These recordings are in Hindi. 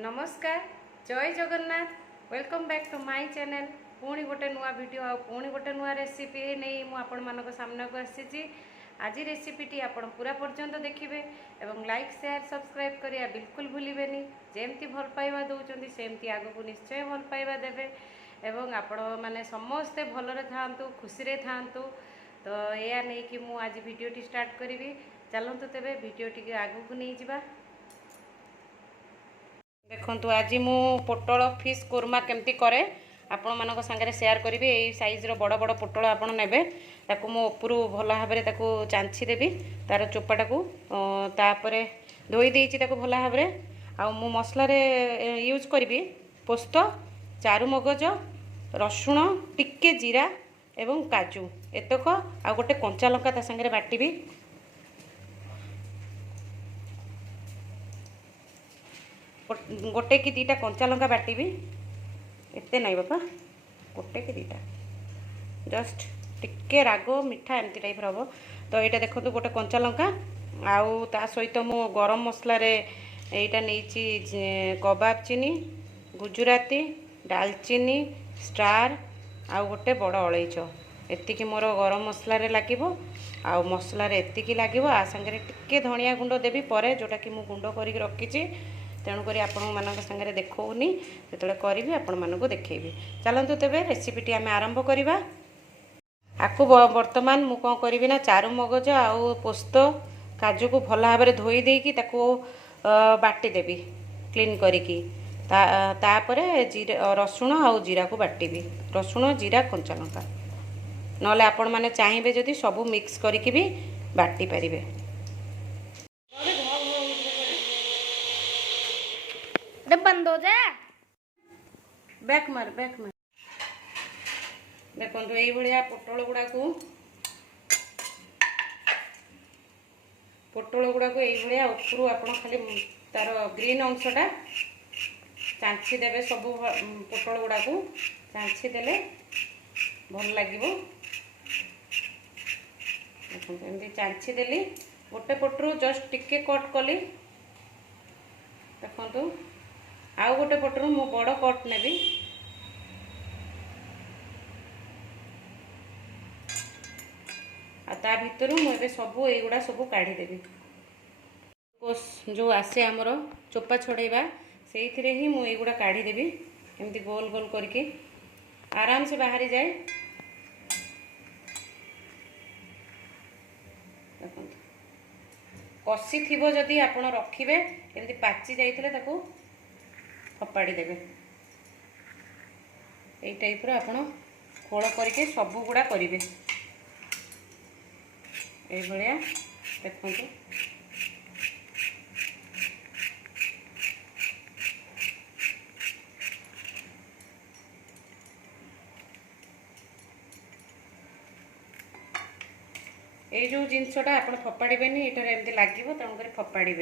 नमस्कार जय Jagannath welcome back to my channel पुणी गोटे नुआ वीडियो आ पुणी गोटे नुआ रेसिपी नहीं मु आपण मानक सामने को आसी आज रेसिपीटी आपण पूरा पर्यंत देखिए एवं लाइक शेयर सब्सक्राइब करिया बिल्कुल भूलिबेनी जेमती भल पाइबा दउचंदी सेमती आगो को निश्चय भल पाइबा देबे एवं आपण माने समस्ते भलरे थांतु खुशी रे थांतु तो या नहीं कि मु आज वीडियोटी स्टार्ट करी चलतु तेबे वीडियोटी के आगो को नहीं जिबा। देखंतु आज मु पोटल फिश कोरमा केमती करे आपण मानक संगे शेयर करी यही साइज रो बड़ बड़ पोटल आपण नेबे ताकू मो उपरु भल भाबरे ताकू चांछि देबी तार चोपाटा को तापरे धोई देइछि ताकू भल भाबरे आ मु मसला रे यूज करबी पोस्त चारु मगज रसुण टिके जीरा एवं काजू एतक आ गोटे कंचा लंका ता संगे बाटिबी गोटे कि दीटा कंचा लंका बाटिबी एते नहीं बापा गोटे कि दीटा जस्ट टिके राग मिठा एमती टाइप हम तो यहाँ देखो गोटे कंचा लंका आउ ता सहित मु गरम मसला रे एटा नहींची कबाब चीनी गुजराती डालचीनी स्टार आउ गोटे बड़ अलैच एतिकी मोर गरम मसला रे लागिबो आउ मसला रे एतिकी लागिबो आ संगे टिके धनिया गुंड देबी परे जोटा कि मु गुंड करिक रखिची तेणुक आपण मान सागर देखौनी जो करी आपण मानक देखी चलतु तेरे रेसिपीटी आम आरंभ करवा आपको बर्तमान मु कौन करी ना चारु मगज आउ पोस्त काजू को भल भाव में धोई देकी बाटिदेवी क्लीन करिकी तापरे रसुण आउ जीरा को बाटिबी रसुण जीरा कंचा लंका नले आपण माने चाहिए जदि सबू मिक्स करिकी भी बाटी पारिबे। बंद हो जा बैक मार देखो यही भाया पोटल गुड़ा को यही भाया उपरू आप खाली तार ग्रीन अंशटा चांछि देवे सब पोटल गुड़ा को चांछि देले भल लगे देखो एमती चांछि देली गोटे पटरू जस्ट टिके कट कली देखो आउ गोटे पटरू मु बड़ कट नेबी ता भितर मुझे सबू युवा सब काढ़ी देवी जो आसे आमर चोपा छड़ेबा से ही मुझे काढ़ी देवी एमती गोल गोल करके आराम से बाहरी जाए देखो कषि थी जदि आप रखिए एमती पाची जाइए ताकू फपाड़ी देवे यही टाइप आपण खोल करके सबू गुड़ा करेंगे ये देखो ये जो जिनसटा आप फपाड़े ये एमती लगे तेणुक फपाड़े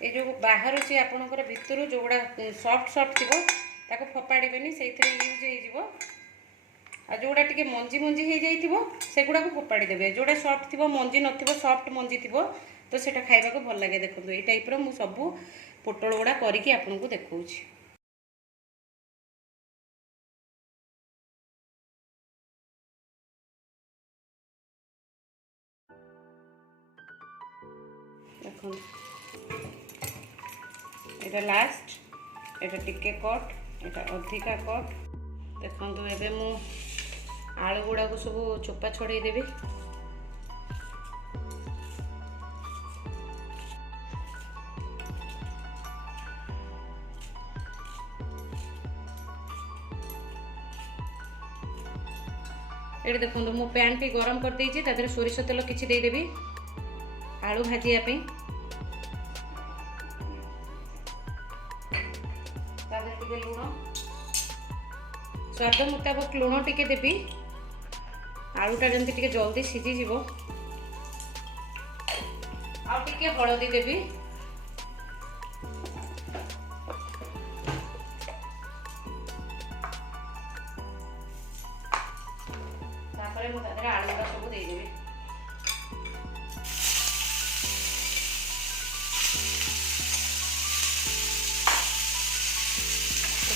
ये जो बाहर से आपणकर भितर जो गुड़ा सफ्ट सफ्ट थी ताको फपाड़े से यूज हो जोड़ा टी मंजी मंजी हो जाइए से गुड़ा को फपाड़ी देवे जोड़ा सफ्ट थी मंजी नथिबो सफ्ट मंजी थी तो सेटा खाइबा को भल लगे देखो ये टाइप मु सबू पोटल गुड़ा करके आपको देखा देखो एटा लास्ट एटा टिके कट एटा अधिका कट देखो एबे मु आलू गुड़ा को सब चोपा छड़े देवी ये देखो मु पैन टी गरम कर देइछि ता देहरे सोरिष तेल किछि दे देबी आलू भाजिया पे लुण स्वाद मुताबक लुण टिके देबी आलूटा जमती टिके जल्दी सीझी जीवो आ टिके हळदी देबी तापर मु ता देहरे आलू गुड़ा सब देदेवी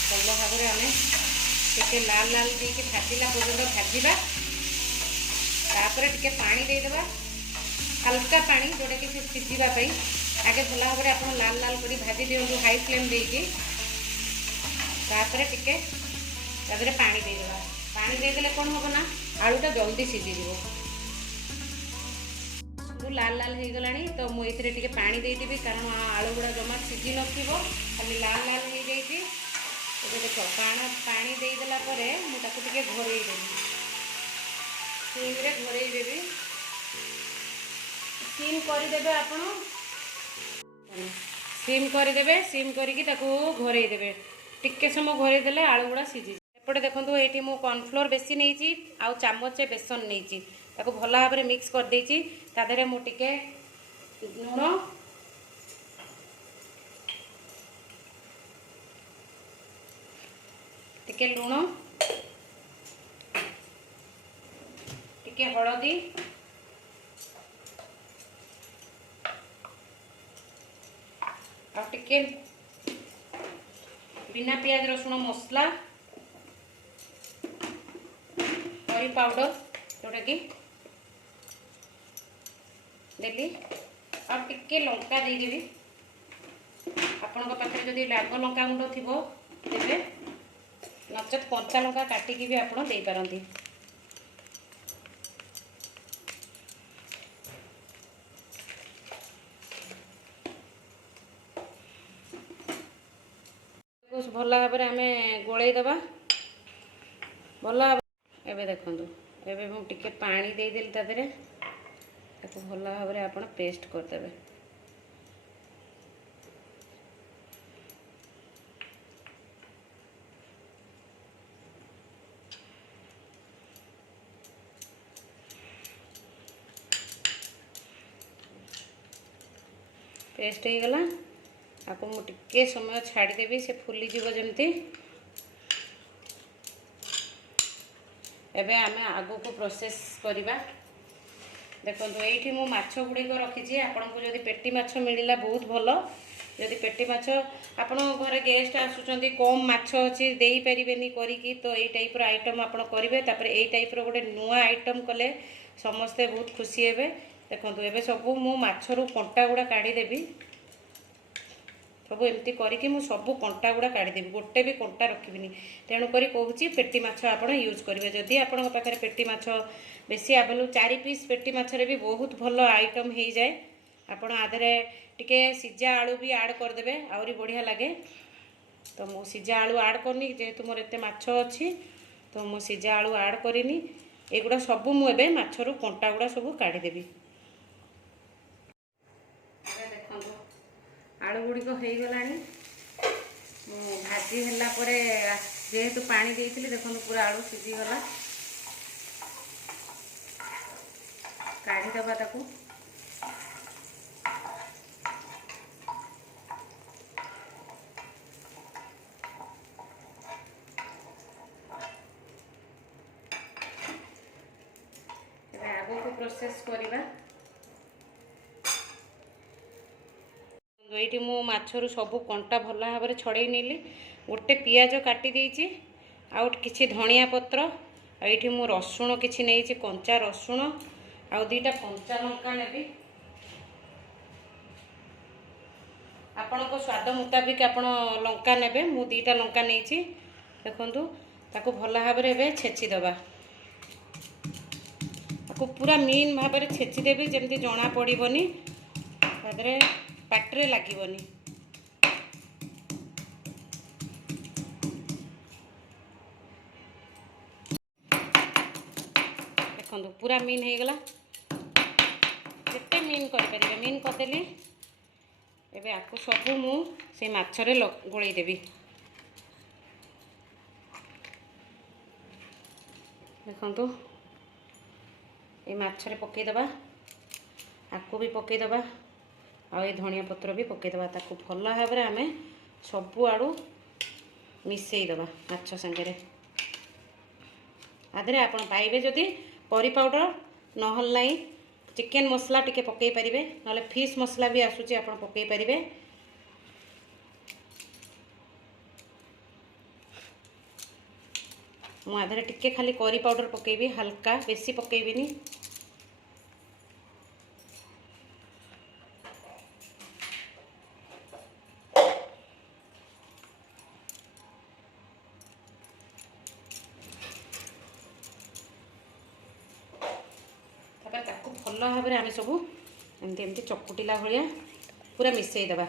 ଭଲ ଭାବରେ ଆମେ ଟିକେ ଲାଲ ଲାଲ ଦେଇକି ଭାଜିଲା ପର୍ଯ୍ୟନ୍ତ ଭାଜିବା। ତାପରେ ଟିକେ ପାଣି ଦେଇଦେବା, ହାଲକା ପାଣି ଯୋଉଟାକି ସେ ସିଝିବା ପାଇଁ। ଆଗେ ଭଲ ଭାବରେ ଆପଣ ଲାଲ ଲାଲ କରି ଭାଜି ଦିଅନ୍ତୁ ହାଇ ଫ୍ଲେମ୍ ଦେଇକି। ତାପରେ ଟିକେ ତା ଦେହରେ ପାଣି ଦେଇଦେବା। ପାଣି ଦେଇଦେଲେ କ'ଣ ହେବ ନା ଆଳୁଟା ଜଲ୍ଦି ସିଝିଯିବ। ଲାଲ ଲାଲ ହେଇଗଲାଣି ତ ମୁଁ ଏଥିରେ ଟିକେ ପାଣି ଦେଇଦେବି, କାରଣ ଆଳୁ ଗୁଡ଼ା ଜମା ସିଝି ନଥିବ, ଖାଲି ଲାଲ ଲାଲ ହେଇଯାଇଛି। ଏବେ ଦେଖ ପାଣି ଦେଇଦେଲା ପରେ ମୁଁ ତାକୁ ଟିକେ ଘୋରେଇ ଦେବି, ସିମ୍ରେ ଘୋରେଇ ଦେବି। ସିମ୍ କରିଦେବେ ଆପଣ, ସିମ୍ କରିଦେବେ। ସିମ୍ କରିକି ତାକୁ ଘୋରେଇ ଦେବେ। ଟିକେ ସମୟ ଘୋରେଇ ଦେଲେ ଆଳୁ ଗୁଡ଼ା ସିଝିଯିବ। ଏପଟେ ଦେଖନ୍ତୁ ଏଇଠି ମୁଁ କର୍ଣ୍ଣଫ୍ଲୋର ବେଶୀ ନେଇଛି ଆଉ ଚାମଚେ ବେସନ ନେଇଛି, ତାକୁ ଭଲ ଭାବରେ ମିକ୍ସ କରିଦେଇଛି। ତା ଦେହରେ ମୁଁ ଟିକେ ଲୁଣ, ଟିକେ ଲୁଣ, ଟିକେ ହଳଦୀ, ଆଉ ଟିକେ बिना प्याज रसुण मसला करी पाउडर जोटा कि देली आ टिके लंका देदेवी। आपण पाखे जदि लाग लंका गुंड थी देवे, नचेत कंचा लंका काटिकी भी आपड़ दे पारती। भल भाव आम गोलई दबा भल भाव। एबे देखंतु एबे मु टिके पानी दे देली ता देरे, ताको भल भाव आपण पेस्ट कर देबे। पेस्ट हो गला, आपको मु टिके समय छाड़देवी से फुली जीव जमती। एबे आमे आगो को प्रोसेस करिबा। देखो ये मु माछ गुड़िक रखी, आपन को जदि पेटी माछ मिलला बहुत भल। जदि पेटी माछ आपण घरे गेस्ट आसुचंदी, कम माछ अच्छी दे पारिबेनी करिकी, तो ये टाइप रो आइटम आपण करिवे। तापर ये टाइप रो गोटे नुआ आइटम कले समस्ते बहुत खुशी हेबे। देखो एबे सब मु माछरू कंटा गुड़ा काढ़ी देबी। सब एमती करके मु सब कंटा गुड़ा काढ़ीदेवी, गोटे भी कंटा रखिबिनी। तेणुक कहूँ पेटी माछ आप यूज करेंगे। जदि आपण पाखे पेटी माछ बेसी आवेलेबल 4 पीस पेटी माछरे भी बहुत भल आइटम हो जाए। आपण आधे टिके सिझा आलू भी आड करदे, आहरी बढ़िया लगे। तो मु सिझा आलू आड करनी, जेहेतु मोर एते माछ अच्छी तो मु सिझा आलू आड करिनी। एगुड़ा सब मु एबे माछरू कंटा गुड़ा सब काढ़ीदेवी। आलू गुड़िक हो गलानी, भाजी है जेहेतु पानी देती देखो पूरा आलू सीझीगला। काढ़ीदबा ताकू। आगो को प्रोसेस करिबा। ये मो माछरू सब कंटा भल भाव छड़े नेली। गोटे पियाज काटी देइछि, आउ किछि धनिया पत्र, ये मु रसुण किछि नेइछि, कंचा रसुण आउ 2टा कंचा लंका नेबी। आपण को स्वाद मुताबिक आपण लंका नेबे। मु 2टा लंका नेइछि। देखंतु ताको भल भाव रे छेची दबा। ताको पूरा मीन भाव रे छेची देबी, जेमति जना पड़िबनी, तादरे पाटरे लागिबनी। देखंतु पूरा मीन हो गला। जिते मीन करें मीन करदेली। एबे आपको सब मु से माछरे गोलई देबी। देखंतु ये माछरे पकईदबा, आपको भी पकईदबा, आ ये धनिया पत्र भी पकईदबा। ताको भल भाव आमे सबु आड़ू मिसई दबा माछ संगे आधे आप पाइबे जदि करी पाउडर नहल नहीं चिकेन मसला टिके पकई पारे ना फिश मसला भी आसूची आप पकई पारे मु आधे टिके खाली करी पाउडर पकेबी हल्का बेसी पकेबिनी भल भाव में आम सब एमती एमती चकुटिला भाया पूरा मिसई दबा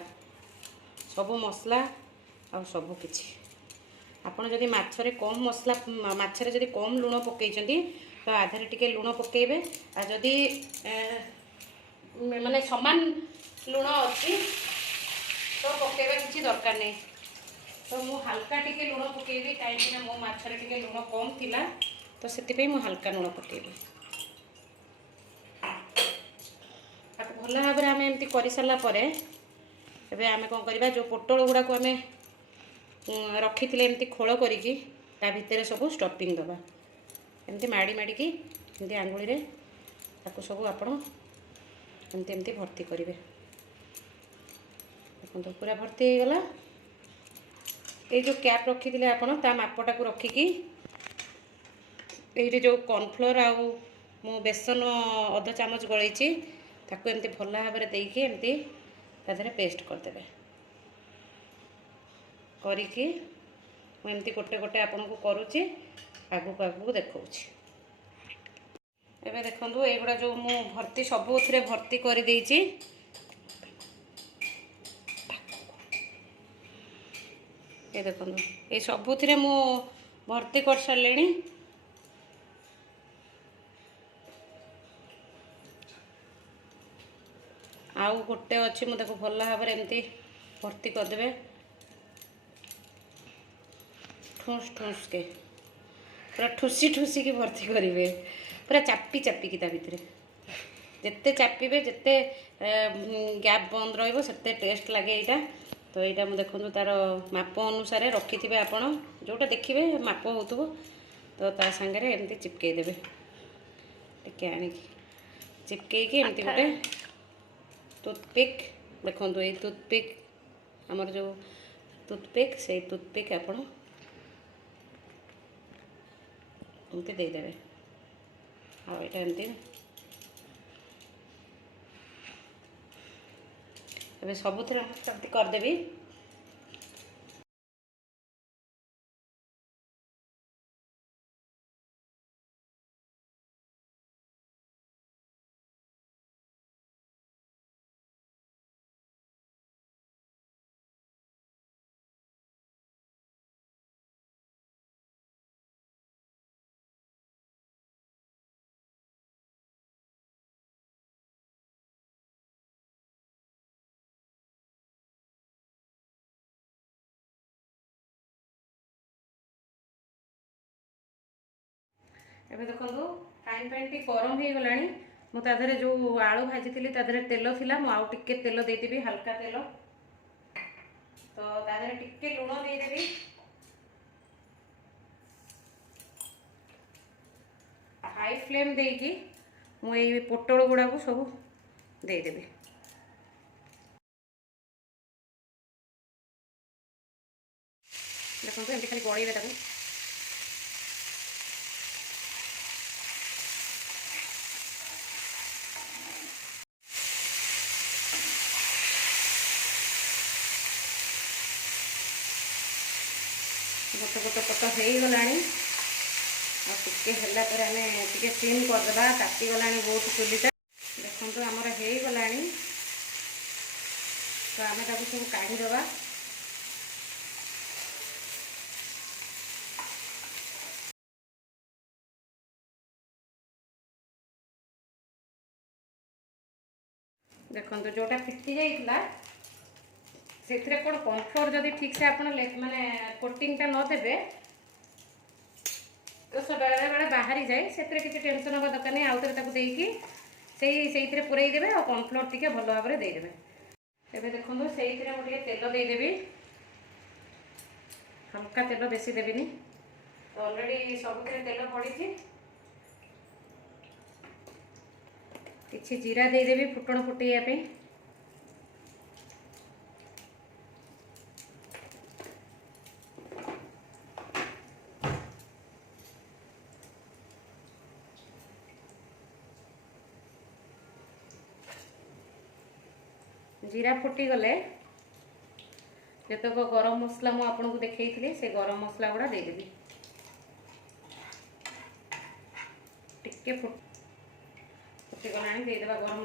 सबू मसला आ सबू किछि आपन जदि माछरे कम मसला माछरे जदि कम लुण पकईचंती तो आधारे टिके लुण पकेबे आ जदि माने समान लुण अच्छी तो पकेबा किछि दरकार नहीं तो मु हल्का टिके लुण पकेबी कहीं मो माछरे टिके लुण कम थिला तो सेति मु हल्का लुण पकेबी भल भाव में आम एमती कर सारापर एबे आमे कौन करवा जो पोटल गुड़ा को आम रखी एमती खोल करी ता भितर सब स्टफिंग दबा एमती माड़ी माड़िकी एमती आंगुली रे ताको सब आपण एमती एमती भर्ती करेंगे देखो पूरा भर्ती हो गला ये जो कैप रखी थे आपण ता मापटा को रखिकी ये जो कॉर्नफ्लोर आउ मु बेसन अध चामच गलैची ताको एमती भल भाव में देकी एमती तादेह पेस्ट करदे करिकी एमती गोटे गोटे आपन को करुच्ची आगू आगू देखौछि एबे देखंतु एगुड़ा जो मु भर्ती सबु थरे भर्ती कर देइछि ये देखंतु ए सबु थरे मु भर्ती कर सारलेनी आउ गोटे अच्छी मुझे भल भाव में एमती भर्ती करदे ठूस ठूस के पूरा ठुसी ठुसी की भर्ती करेंगे पूरा चापी चापी की भितर जिते चापिबे जिते गैप बंद रही टेस्ट लगे यहाँ तो यहाँ मुझे देखो तार माप अनुसार रखि थे आपड़ जोटा देखिए माप हो तो ता सांगे एमती चिपकई देवे टिके आणिकी चिपकई एमती गोटे टूथपिक देखो ये टूथपिक आमर जो टूथपिक से टूथपिक आपण एमती देदेवे आ यहाँ एमती ए सबुथ करदेवी एबे देखो फ्राइंग पैन टी गरम हो गला मुझे जो आलू भाजी थी तेल थिला मु आउ टिके तेल देदेवी हल्का तेल तो तादेह टिके लुण देदेवी हाई फ्लेम देकी मुझे पोटल गुड़ा को सब देदेवी देखो एमती खाली गड़ेबे ताको गोटे गोटे पट हो गला टे आम टे सिम करदे तातीगला बहुत चुलीटा देखो आमर हो गला तो आम सब काढ़ीदे देखो जोटा फिटी जाइला से कौन कॉर्नफ्लोर जदि ठीक से आप माने कोटिंगटा न देबे तो सब बेले बेले बाहरी जाए से किसी टेंशन हवा दरकार नहीं आउ थे से पूरे देवे और कॉर्नफ्लोर टी भल भाव में देदेवे एबे देखो से मुझे तेल देदेवी हल्का तेल बेसी देविनी तो ऑलरेडी सब तेल पड़ी किछि जीरा देदेवी फुटण फुटेया जीरा फुटी गले जतक गरम मसला मु आपन को देखई से गरम मसला गुड़ा देदेवी टिके फुटी गला देदेबा गरम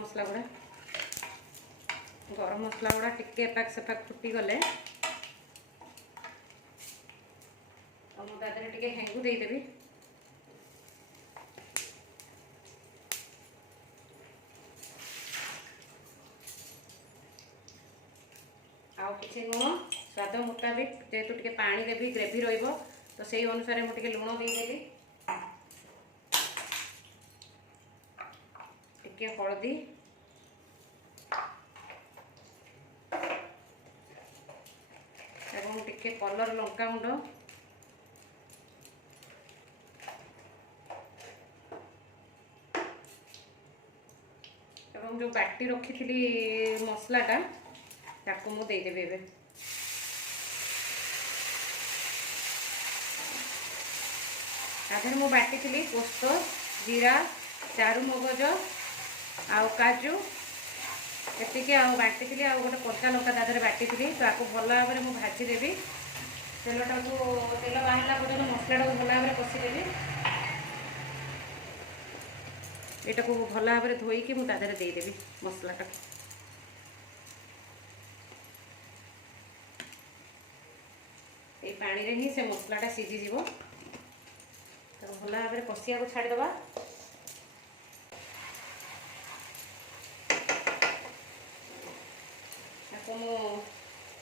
मसला गुड़ा टिके एपाक सेपाक फुटी गले मुझे टिके हेंगू देदेवी आउ किसी लुण स्वाद मुताबिक जेहेतु टिके पानी देवी ग्रेवी रहिबो तो सेही अनुसार मु टिके लुण देदेली टिके हळदी एवं टिके कलर लंका गुंड एवं जो बाटी रखी थी मसलाटा ताको मु देदेवी एबे आधर मु बाटी थी पोस्त जीरा चारू मगज आउ काजू एतिके आउ बाटी थी आउ गोटे कच्चा लंका तादर बाटी थी तो आपको भल भाव में मुझे भाजीदेवी तेलटा को तेल बाहर पर्यटन मसलाटा को भल भाव में कषिदेवी यहाँ को भल भाव में धोईकी मुझे देदेवी मसलाटा ये पानी रे ही से मसलाटा सीझी जीवो तो भल भाव में कषिया को छाड़ीदबा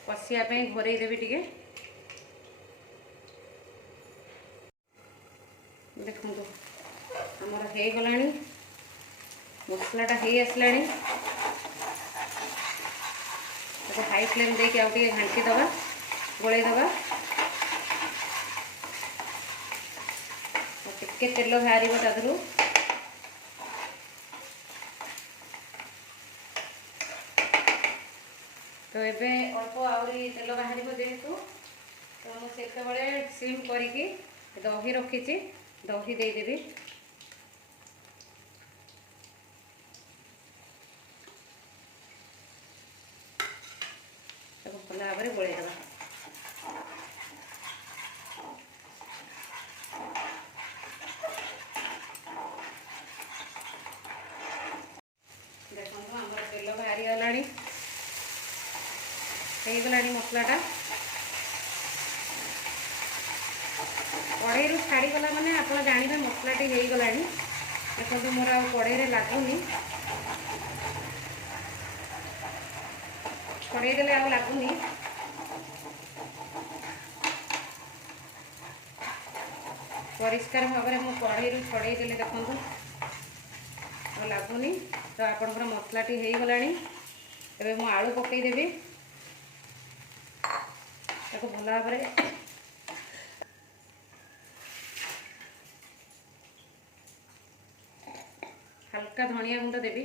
कषिया घोरई देवी टिके देखो आमर हो गला मसलाटा हो आसला हाई फ्लेम देके आउ टिके घांटी दबा गोलई दबा टिके तेल बाहर तादू तो ये अल्प आहरी तेल बाहर जेहेतु तो मुझे सिम करके दही रखी दही देदेवी भल भाव में गोलई दबा देखो आम तेल बाहरी गलानी हो गला मसलाटा कड़े छाड़ी गला माने आप जानवे मसलाटी हो गला देखो मोर आ कड़े लगुनि छड़े देले आ लगुनि परिष्कार भाव में मु कड़े छड़े देले देखो लगुनि तो आपंकर मसलाटी हो गला एवं मु आलू पकईदेवी भल भाव में हल्का धनिया गुंड देवी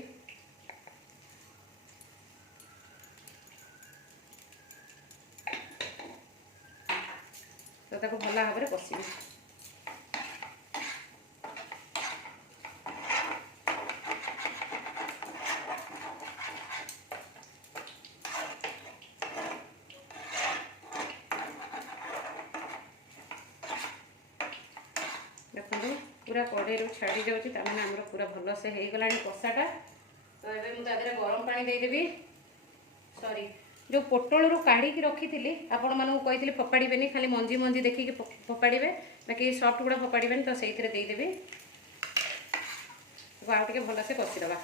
तो भल भाव में कषिबी देखो पूरा कड़े छाड़ी जाऊँगी तमें आमर पूरा भल से हो गला कषाटा तो ये मुझे गरम पानी देदेवी सॉरी जो पोटल रू काढ़ी रखी थी आपण मानक कही फोपाड़े खाली मंजी मंजी देखिए फोपाड़े बाकी सफ्ट गुड़ा फोपाड़े तो से देदेवी आउ टे भल से कषिदबा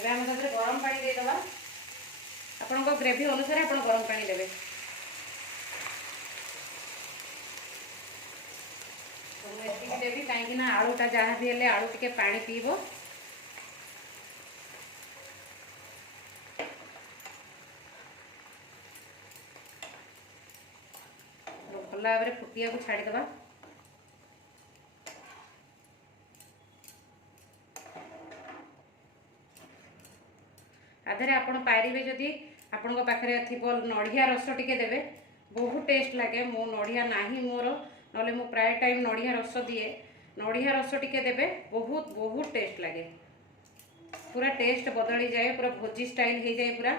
ଏବେ ଆମେ ତାଦେହରେ ଗରମ ପାଣି ଦେଇଦେବା। ଆପଣଙ୍କ ଗ୍ରେଭି ଅନୁସାରେ ଆପଣ ଗରମ ପାଣି ଦେବେ। ତ ମୁଁ ଏତିକି ଦେବି କାହିଁକିନା ଆଳୁଟା ଯାହା ବି ହେଲେ ଆଳୁ ଟିକେ ପାଣି ପିଇବ। ଭଲ ଭାବରେ ଫୁଟିବାକୁ ଛାଡ଼ିଦେବା। ଆଧରେ ଆପଣ ପାରିବେ ଯଦି ଆପଣଙ୍କ ପାଖରେ ଥିବ ନଡ଼ିଆ ରସ ଟିକେ ଦେବେ, ବହୁତ ଟେଷ୍ଟ ଲାଗେ। ମୁଁ ନଡ଼ିଆ ନାହିଁ ମୋର, ନହେଲେ ମୁଁ ପ୍ରାୟ ଟାଇମ୍ ନଡ଼ିଆ ରସ ଦିଏ। ନଡ଼ିଆ ରସ ଟିକେ ଦେବେ, ବହୁତ ବହୁତ ଟେଷ୍ଟ ଲାଗେ। ପୁରା ଟେଷ୍ଟ ବଦଳିଯାଏ, ପୁରା ଭୋଜି ଷ୍ଟାଇଲ୍ ହେଇଯାଏ ପୁରା।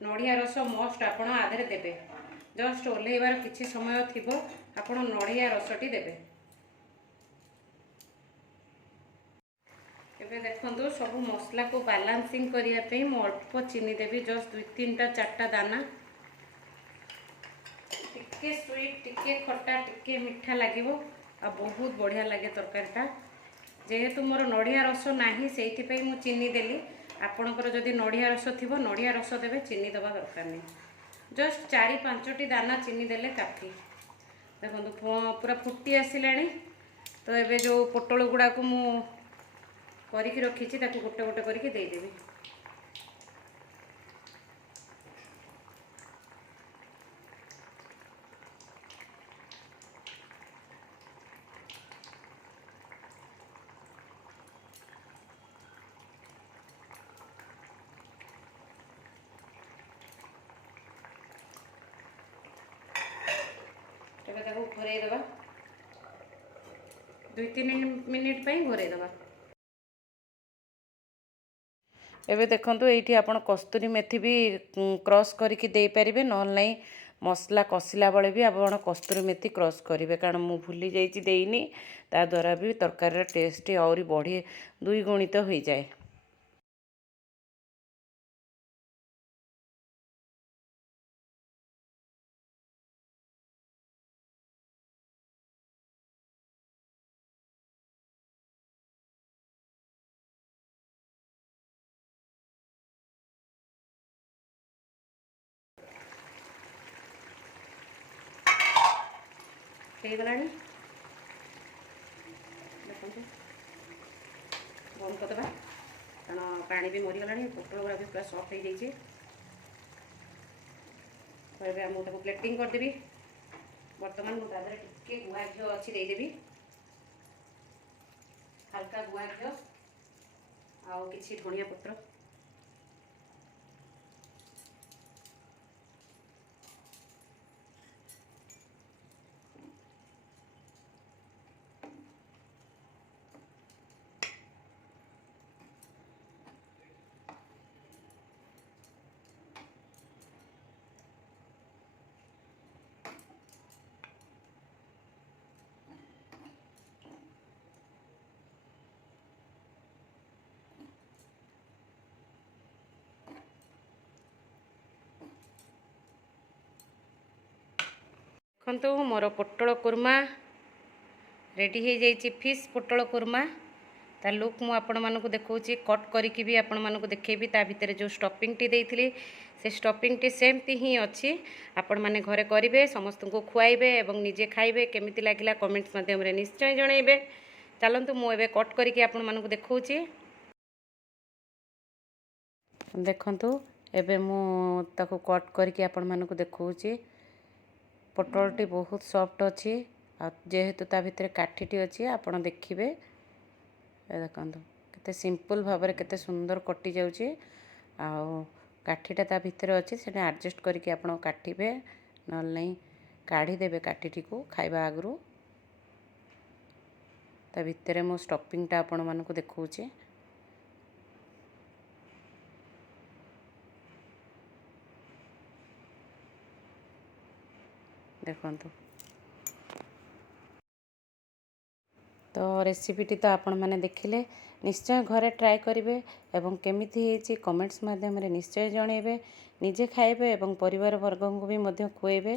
ନଡ଼ିଆ ରସ ମଷ୍ଟ ଆପଣ ଆଧରେ ଦେବେ। ଜଷ୍ଟ ଓହ୍ଲେଇବାର କିଛି ସମୟ ଥିବ ଆପଣ ନଡ଼ିଆ ରସଟି ଦେବେ। ଏବେ ଦେଖନ୍ତୁ ସବୁ ମସଲାକୁ ବାଲାନ୍ସିଂ କରିବା ପାଇଁ ମୁଁ ଅଳ୍ପ ଚିନି ଦେବି, ଜଷ୍ଟ 2-3ଟା 4ଟା ଦାନା। ଟିକେ ସୁଇଟ୍, ଟିକେ ଖଟା, ଟିକେ ମିଠା ଲାଗିବ ଆଉ ବହୁତ ବଢ଼ିଆ ଲାଗେ ତରକାରୀଟା। ଯେହେତୁ ମୋର ନଡ଼ିଆ ରସ ନାହିଁ ସେଇଥିପାଇଁ ମୁଁ ଚିନି ଦେଲି। ଆପଣଙ୍କର ଯଦି ନଡ଼ିଆ ରସ ଥିବ ନଡ଼ିଆ ରସ ଦେବେ, ଚିନି ଦେବା ଦରକାର ନାହିଁ। ଜଷ୍ଟ 4-5ଟି ଦାନା ଚିନି ଦେଲେ କାଫି। ଦେଖନ୍ତୁ ପୁରା ଫୁଟି ଆସିଲାଣି। ତ ଏବେ ଯେଉଁ ପୋଟଳ ଗୁଡ଼ାକୁ ମୁଁ କରିକି ରଖିଛି ତାକୁ ଗୋଟେ ଗୋଟେ କରିକି ଦେଇଦେବି। ଏବେ ତାକୁ ଘୋରେଇ ଦେବା, 2-3 ମିନିଟ୍ ପାଇଁ ଘୋରେଇ ଦେବା। ଏବେ ଦେଖନ୍ତୁ ଏଇଠି ଆପଣ କସ୍ତୁରୀ ମେଥି ବି କ୍ରସ୍ କରିକି ଦେଇପାରିବେ, ନହେଲେ ନାହିଁ ମସଲା କଷିଲା ବେଳେ ବି ଆପଣ କସ୍ତୁରୀ ମେଥି କ୍ରସ୍ କରିବେ। କାରଣ ମୁଁ ଭୁଲି ଯାଇଛି ଦେଇନି, ତା ଦ୍ୱାରା ବି ତରକାରୀର ଟେଷ୍ଟ ଆହୁରି 2 ଗୁଣିତ ହୋଇଯାଏ। ହେଇଗଲାଣି, ଦେଖନ୍ତୁ ବନ୍ଦ କରିଦେବା। କାରଣ ପାଣି ବି ମରିଗଲାଣି, ପୋଟଳ ଗୁଡ଼ା ବି ପୁରା ସଫ୍ଟ ହେଇଯାଇଛି। ତ ଏବେ ମୁଁ ତାକୁ ପ୍ଲେଟିଂ କରିଦେବି। ବର୍ତ୍ତମାନ ମୁଁ ତା ଦେହରେ ଟିକେ ଗୁଆ ଘିଅ ଅଛି ଦେଇଦେବି, ହାଲକା ଗୁଆ ଘିଅ ଆଉ କିଛି ଧନିଆ ପତ୍ର। ଦେଖନ୍ତୁ ମୋର ପୋଟଳ କୁର୍ମା ରେଡ଼ି ହେଇଯାଇଛି। ଫିସ୍ ପୋଟଳ କୁର୍ମା ତା ଲୁକ୍ ମୁଁ ଆପଣମାନଙ୍କୁ ଦେଖାଉଛି, କଟ୍ କରିକି ବି ଆପଣମାନଙ୍କୁ ଦେଖେଇବି। ତା ଭିତରେ ଯେଉଁ ଷ୍ଟଫିଂଟି ଦେଇଥିଲି ସେ ଷ୍ଟଫିଂଟି ସେମିତି ହିଁ ଅଛି। ଆପଣମାନେ ଘରେ କରିବେ, ସମସ୍ତଙ୍କୁ ଖୁଆଇବେ ଏବଂ ନିଜେ ଖାଇବେ। କେମିତି ଲାଗିଲା କମେଣ୍ଟସ୍ ମାଧ୍ୟମରେ ନିଶ୍ଚୟ ଜଣାଇବେ। ଚାଲନ୍ତୁ ମୁଁ ଏବେ କଟ୍ କରିକି ଆପଣମାନଙ୍କୁ ଦେଖାଉଛି। ଦେଖନ୍ତୁ ଏବେ ମୁଁ ତାକୁ କଟ୍ କରିକି ଆପଣମାନଙ୍କୁ ଦେଖାଉଛି। ପୋଟଳଟି ବହୁତ ସଫ୍ଟ ଅଛି ଆଉ ଯେହେତୁ ତା ଭିତରେ କାଠିଟି ଅଛି ଆପଣ ଦେଖିବେ। ଦେଖନ୍ତୁ କେତେ ସିମ୍ପଲ୍ ଭାବରେ କେତେ ସୁନ୍ଦର କଟି ଯାଉଛି। ଆଉ କାଠିଟା ତା ଭିତରେ ଅଛି, ସେଟା ଆଡ଼ଜଷ୍ଟ କରିକି ଆପଣ କାଟିବେ, ନହେଲେ ନାହିଁ କାଢ଼ିଦେବେ କାଠିଟିକୁ ଖାଇବା ଆଗରୁ। ତା ଭିତରେ ମୁଁ ଷ୍ଟଫିଂଟା ଆପଣମାନଙ୍କୁ ଦେଖାଉଛି। ଦେଖନ୍ତୁ ତ ରେସିପିଟି ତ ଆପଣମାନେ ଦେଖିଲେ, ନିଶ୍ଚୟ ଘରେ ଟ୍ରାଏ କରିବେ ଏବଂ କେମିତି ହେଇଛି କମେଣ୍ଟସ୍ ମାଧ୍ୟମରେ ନିଶ୍ଚୟ ଜଣାଇବେ। ନିଜେ ଖାଇବେ ଏବଂ ପରିବାର ବର୍ଗଙ୍କୁ ବି ମଧ୍ୟ ଖୁଆଇବେ।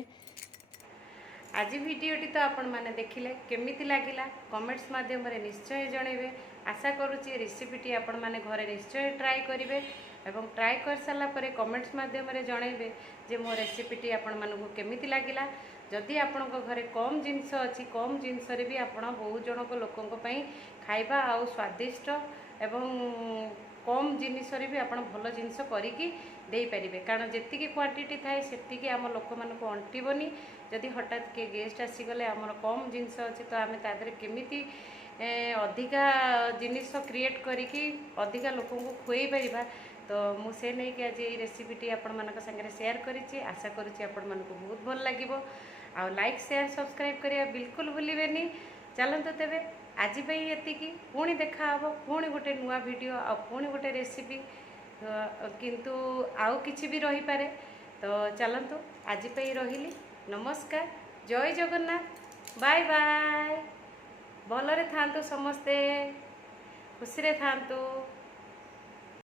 ଆଜି ଭିଡ଼ିଓଟି ତ ଆପଣମାନେ ଦେଖିଲେ, କେମିତି ଲାଗିଲା କମେଣ୍ଟସ୍ ମାଧ୍ୟମରେ ନିଶ୍ଚୟ ଜଣାଇବେ। आशा करुच्ची रेसिपीटी आपण माने घरे निश्चय ट्राए करेंगे एवं ट्राए कर सारा पर कमेंट्स माध्यम जनइबे जे मो रेसिपीटी आपण मानक केमिति लगिला जदि आपण घरे कम जिनस अच्छी कम जिनस भी आपण बहुत जनक लोकों खाइबा आउ स्वादिष्ट एवं कम जिनिस भी आप भल जिनस करिकी पारे कारण जी क्वांटिटी थाए से आम लोक मान अंटबनी जदि हठात किए गेस्ट आसीगले आमर कम जिनस अच्छी तो आम तादे केमिति अधिका जिनिस क्रिएट करिकी अधिका लोक खुई पारिबा तो मुझे नहीं कि आज ये रेसिपीटी आपण मानक संगे शेयर करिछि आशा करुच्ची आपण मानक बहुत भल लागिबो आ लाइक शेयर सब्सक्राइब करिया बिल्कुल भूलिबेनी चलते तेबे आज ये पुणी देखा हम पुणी गोटे नुआ वीडियो आ पुणी गोटे रेसिपी किंतु आउ किछि भी रही पारे तो चलतु आज रही नमस्कार जय जगन्नाथ बाय बाय भलरे थांतु समस्ते खुशी रे थांतु।